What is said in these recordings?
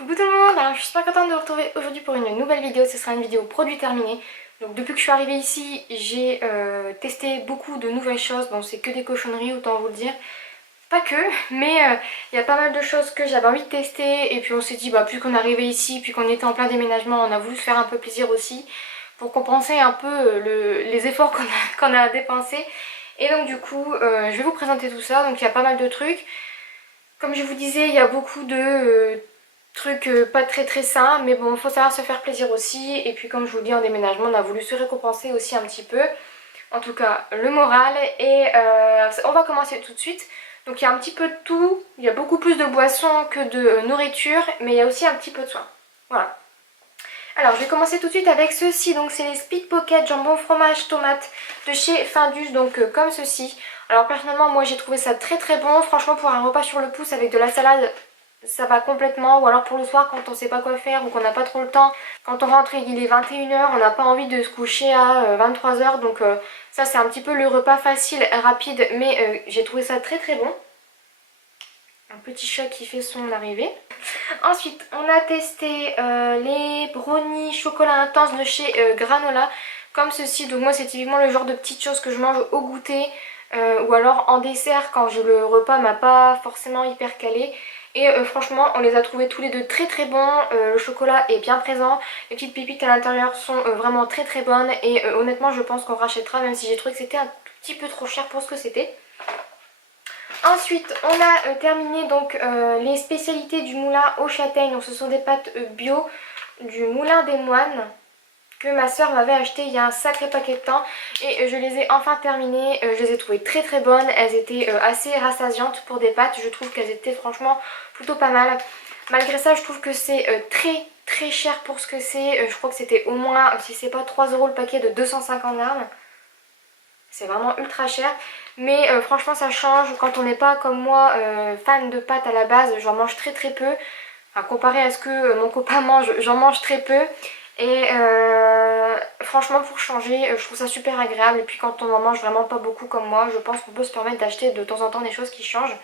Coucou tout le monde, alors je suis super contente de vous retrouver aujourd'hui pour une nouvelle vidéo. Ce sera une vidéo produit terminé. Donc depuis que je suis arrivée ici, j'ai testé beaucoup de nouvelles choses. Bon, c'est que des cochonneries, autant vous le dire. Pas que, mais il y a pas mal de choses que j'avais envie de tester. Et puis on s'est dit, bah, plus qu'on est arrivé ici, puis qu'on était en plein déménagement, on a voulu se faire un peu plaisir aussi. Pour compenser un peu les efforts qu'on a dépensés. Et donc du coup, je vais vous présenter tout ça. Donc il y a pas mal de trucs. Comme je vous disais, il y a beaucoup de trucs pas très sains, mais bon, il faut savoir se faire plaisir aussi. Et puis comme je vous le dis, en déménagement, on a voulu se récompenser aussi un petit peu. En tout cas, le moral. Et on va commencer tout de suite. Donc il y a un petit peu de tout. Il y a beaucoup plus de boissons que de nourriture, mais il y a aussi un petit peu de soin. Voilà. Alors je vais commencer tout de suite avec ceci, donc c'est les Speed Pocket jambon fromage tomate de chez Findus, donc comme ceci. Alors personnellement moi j'ai trouvé ça très bon, franchement pour un repas sur le pouce avec de la salade ça va complètement, ou alors pour le soir quand on sait pas quoi faire ou qu'on n'a pas trop le temps, quand on rentre et il est 21h, on n'a pas envie de se coucher à 23h, donc ça c'est un petit peu le repas facile, rapide, mais j'ai trouvé ça très bon. Un petit chat qui fait son arrivée. Ensuite, on a testé les brownies chocolat intense de chez Granola, comme ceci. Donc moi, c'est typiquement le genre de petites choses que je mange au goûter ou alors en dessert quand le repas m'a pas forcément hyper calé. Et franchement, on les a trouvés tous les deux très bons. Le chocolat est bien présent, les petites pépites à l'intérieur sont vraiment très bonnes. Et honnêtement, je pense qu'on rachètera, même si j'ai trouvé que c'était un tout petit peu trop cher pour ce que c'était. Ensuite, on a terminé donc les spécialités du moulin aux châtaignes. Donc ce sont des pâtes bio du moulin des moines que ma soeur m'avait acheté il y a un sacré paquet de temps. Et je les ai enfin terminées. Je les ai trouvées très bonnes. Elles étaient assez rassasiantes pour des pâtes. Je trouve qu'elles étaient franchement plutôt pas mal. Malgré ça, je trouve que c'est très cher pour ce que c'est. Je crois que c'était au moins, si c'est pas 3 € le paquet de 250 grammes. C'est vraiment ultra cher, mais franchement ça change. Quand on n'est pas comme moi fan de pâtes à la base, j'en mange très peu. Enfin, comparé à ce que mon copain mange, j'en mange très peu. Et franchement pour changer, je trouve ça super agréable. Et puis quand on en mange vraiment pas beaucoup comme moi, je pense qu'on peut se permettre d'acheter de temps en temps des choses qui changent.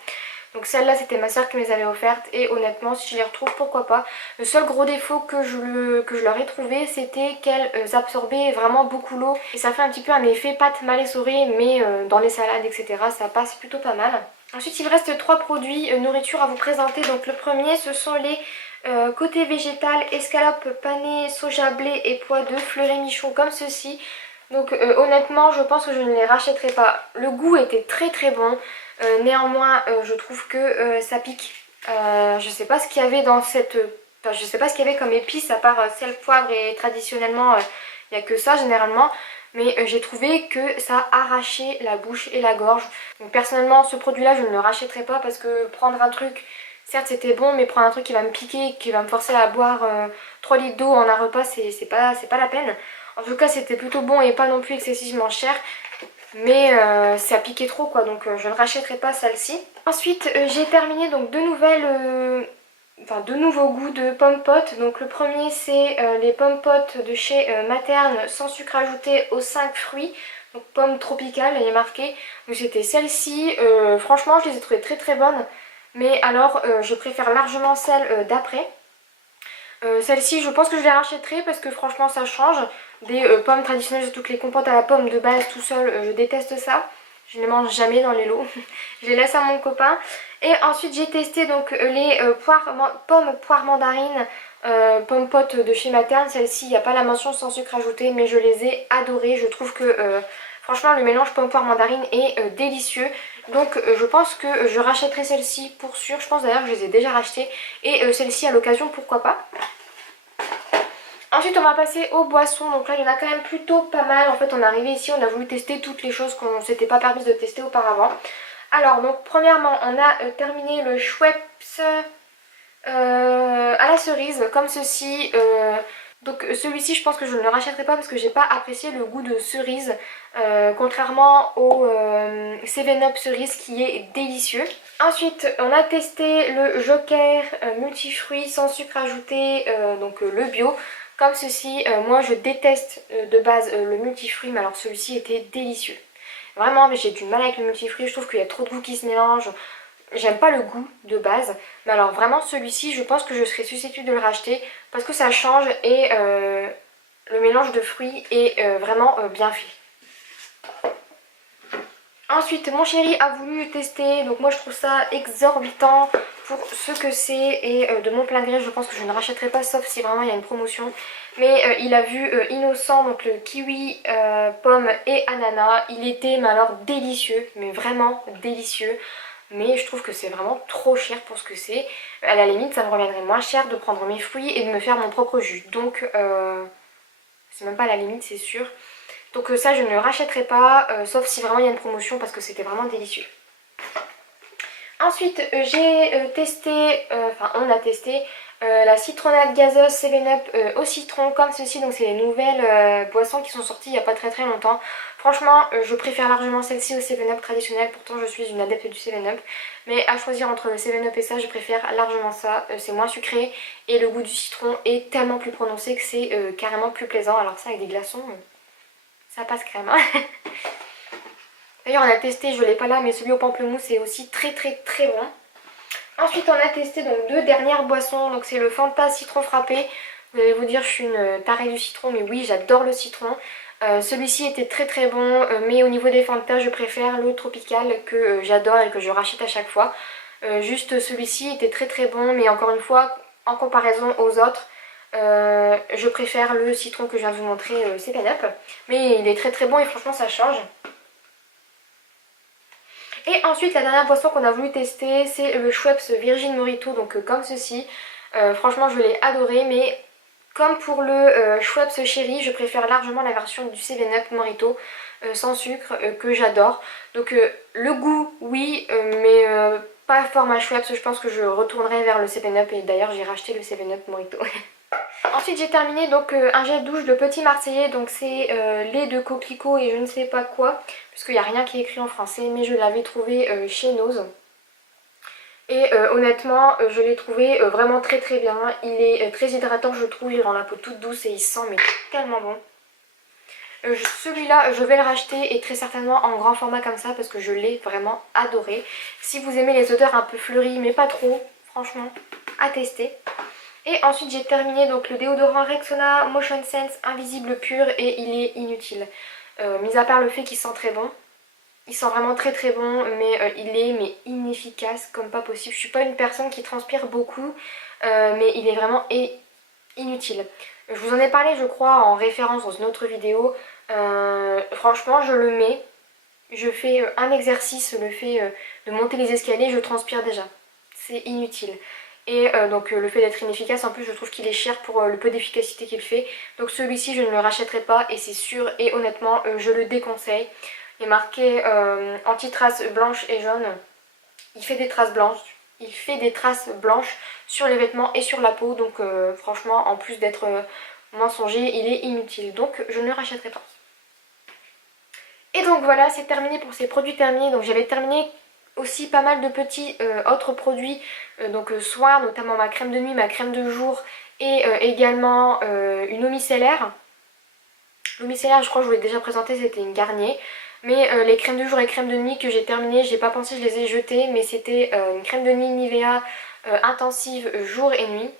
Donc celle-là c'était ma soeur qui me les avait offertes et honnêtement si je les retrouve pourquoi pas. Le seul gros défaut que je leur ai trouvé c'était qu'elles absorbaient vraiment beaucoup l'eau. Et ça fait un petit peu un effet pâte mal essorée mais dans les salades etc. ça passe plutôt pas mal. Ensuite il reste 3 produits nourriture à vous présenter. Donc le premier ce sont les côté végétal, escalope panée, soja blé et pois de fleuret michon comme ceci. Donc honnêtement je pense que je ne les rachèterai pas. Le goût était très bon. Néanmoins je trouve que ça pique. Je sais pas ce qu'il y avait dans cette... Enfin, je sais pas ce qu'il y avait comme épices à part sel, poivre et traditionnellement il n'y a que ça généralement. Mais j'ai trouvé que ça arrachait la bouche et la gorge. Donc personnellement ce produit là je ne le rachèterai pas parce que prendre un truc... Certes c'était bon mais prendre un truc qui va me piquer, qui va me forcer à boire 3 litres d'eau en un repas c'est pas la peine. En tout cas c'était plutôt bon et pas non plus excessivement cher. Mais ça piquait trop quoi, donc je ne rachèterai pas celle-ci. Ensuite j'ai terminé donc deux nouveaux goûts de pommes potes. Donc le premier c'est les pommes potes de chez Materne sans sucre ajouté aux 5 fruits. Donc pommes tropicales, il y a marqué. Donc c'était celle-ci, franchement je les ai trouvées très bonnes. Mais alors je préfère largement celle d'après. Celle-ci je pense que je les rachèterai parce que franchement ça change. Des pommes traditionnelles, surtout que les compotes à la pomme de base tout seul, je déteste ça. Je ne les mange jamais dans les lots. Je les laisse à mon copain. Et ensuite j'ai testé donc les pommes poire mandarine, pommes potes de chez Materne. Celle-ci il n'y a pas la mention sans sucre ajouté mais je les ai adorées. Je trouve que franchement le mélange pomme poire mandarine est délicieux. Donc je pense que je rachèterai celle-ci pour sûr. Je pense d'ailleurs que je les ai déjà rachetées. Et celle-ci à l'occasion pourquoi pas. Ensuite on va passer aux boissons, donc là il y en a quand même plutôt pas mal. En fait on est arrivé ici, on a voulu tester toutes les choses qu'on ne s'était pas permis de tester auparavant. Alors donc premièrement on a terminé le Schweppes à la cerise comme ceci. Donc celui-ci je pense que je ne le rachèterai pas parce que j'ai pas apprécié le goût de cerise. Contrairement au 7up cerise qui est délicieux. Ensuite on a testé le Joker multifruits sans sucre ajouté, donc le bio. Comme ceci, moi je déteste de base le multifruit, mais alors celui-ci était délicieux. Vraiment, mais j'ai du mal avec le multifruit, je trouve qu'il y a trop de goûts qui se mélangent. j'aime pas le goût de base. Mais alors vraiment celui-ci, je pense que je serais susceptible de le racheter parce que ça change et le mélange de fruits est vraiment bien fait. Ensuite, mon chéri a voulu tester, donc moi je trouve ça exorbitant pour ce que c'est et de mon plein gré, je pense que je ne rachèterai pas sauf si vraiment il y a une promotion. Mais il a vu Innocent, donc le kiwi, pomme et ananas. Il était mais alors délicieux, mais vraiment délicieux. Mais je trouve que c'est vraiment trop cher pour ce que c'est. À la limite, ça me reviendrait moins cher de prendre mes fruits et de me faire mon propre jus. Donc, c'est même pas à la limite, c'est sûr. Donc ça je ne le rachèterai pas, sauf si vraiment il y a une promotion parce que c'était vraiment délicieux. Ensuite j'ai testé, enfin on a testé la citronnade gazeuse 7up au citron comme ceci. Donc c'est les nouvelles boissons qui sont sorties il n'y a pas très longtemps. Franchement je préfère largement celle-ci au 7up traditionnel, pourtant je suis une adepte du 7up. Mais à choisir entre le 7up et ça, je préfère largement ça. C'est moins sucré et le goût du citron est tellement plus prononcé que c'est carrément plus plaisant. Alors ça avec des glaçons... ça passe crème. D'ailleurs on a testé, je l'ai pas là, mais celui au pamplemousse est aussi très bon. Ensuite on a testé donc deux dernières boissons. Donc c'est le Fanta citron frappé. Vous allez vous dire je suis une tarée du citron, mais oui j'adore le citron. Celui-ci était très bon, mais au niveau des Fanta je préfère le tropical que j'adore et que je rachète à chaque fois. Juste celui-ci était très bon, mais encore une fois en comparaison aux autres, je préfère le citron que je viens de vous montrer, 7up. Mais il est très bon et franchement ça change. Et ensuite la dernière boisson qu'on a voulu tester, c'est le Schweppes Virgin Mojito, donc comme ceci. Franchement je l'ai adoré, mais comme pour le Schweppes Cherry, je préfère largement la version du 7up Mojito sans sucre que j'adore. Donc le goût oui, mais pas format Schweppes. Je pense que je retournerai vers le 7up et d'ailleurs j'ai racheté le 7up Mojito. Ensuite j'ai terminé donc un gel douche de Petit Marseillais, donc c'est lait de coquelicot et je ne sais pas quoi, puisqu'il n'y a rien qui est écrit en français, mais je l'avais trouvé chez Nose. Et honnêtement je l'ai trouvé vraiment très bien. Il est très hydratant je trouve, il rend la peau toute douce et il sent mais tellement bon. Celui-là je vais le racheter et très certainement en grand format comme ça parce que je l'ai vraiment adoré. Si vous aimez les odeurs un peu fleuries mais pas trop, franchement à tester. Et ensuite j'ai terminé donc le déodorant Rexona Motion Sense Invisible Pur et il est inutile. Mis à part le fait qu'il sent très bon. Il sent vraiment très bon, mais il est inefficace comme pas possible. Je suis pas une personne qui transpire beaucoup, mais il est vraiment inutile. Je vous en ai parlé je crois en référence dans une autre vidéo. Franchement je le mets, je fais un exercice, le fait de monter les escaliers, je transpire déjà. C'est inutile. Et donc le fait d'être inefficace, en plus je trouve qu'il est cher pour le peu d'efficacité qu'il fait. Donc celui-ci je ne le rachèterai pas et c'est sûr et honnêtement je le déconseille. Il est marqué anti-traces blanches et jaunes. Il fait des traces blanches. Il fait des traces blanches sur les vêtements et sur la peau. Donc franchement en plus d'être mensonger, il est inutile. Donc je ne le rachèterai pas. Et donc voilà, c'est terminé pour ces produits terminés. Donc j'avais terminé aussi pas mal de petits autres produits, donc soins, notamment ma crème de nuit, ma crème de jour et également une eau micellaire. L'eau micellaire je crois que je vous l'ai déjà présenté, c'était une Garnier. Mais les crèmes de jour et crèmes de nuit que j'ai terminées, j'ai pas pensé, je les ai jetées. Mais c'était une crème de nuit Nivea intensive jour et nuit,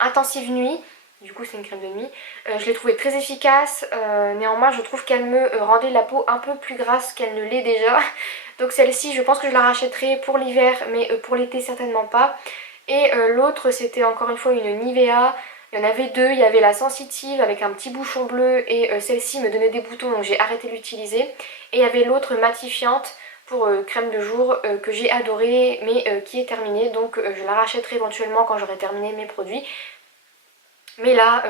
intensive nuit. Du coup c'est une crème de nuit. Je l'ai trouvée très efficace, néanmoins je trouve qu'elle me rendait la peau un peu plus grasse qu'elle ne l'est déjà. Donc celle-ci je pense que je la rachèterai pour l'hiver, mais pour l'été certainement pas. Et l'autre c'était encore une fois une Nivea. Il y en avait deux, il y avait la sensitive avec un petit bouchon bleu et celle-ci me donnait des boutons donc j'ai arrêté de l'utiliser. Et il y avait l'autre matifiante pour crème de jour que j'ai adorée mais qui est terminée, donc je la rachèterai éventuellement quand j'aurai terminé mes produits. Mais là,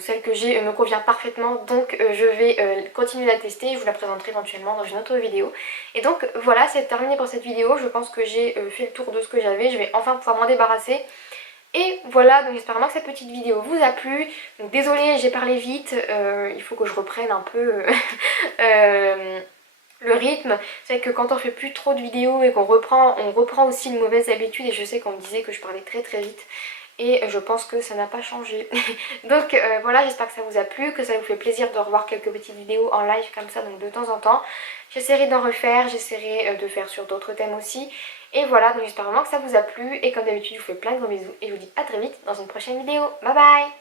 celle que j'ai me convient parfaitement, donc je vais continuer à la tester et je vous la présenterai éventuellement dans une autre vidéo. Et donc voilà, c'est terminé pour cette vidéo. Je pense que j'ai fait le tour de ce que j'avais, je vais enfin pouvoir m'en débarrasser. Et voilà, donc j'espère vraiment que cette petite vidéo vous a plu. Donc désolée, j'ai parlé vite, il faut que je reprenne un peu le rythme. C'est vrai que quand on fait plus trop de vidéos et qu'on reprend, on reprend aussi une mauvaise habitude. Et je sais qu'on me disait que je parlais très vite. Et je pense que ça n'a pas changé. Donc voilà, j'espère que ça vous a plu, que ça vous fait plaisir de revoir quelques petites vidéos en live comme ça, donc de temps en temps. J'essaierai d'en refaire, j'essaierai de faire sur d'autres thèmes aussi. Et voilà, donc j'espère vraiment que ça vous a plu. Et comme d'habitude, je vous fais plein de gros bisous et je vous dis à très vite dans une prochaine vidéo. Bye bye!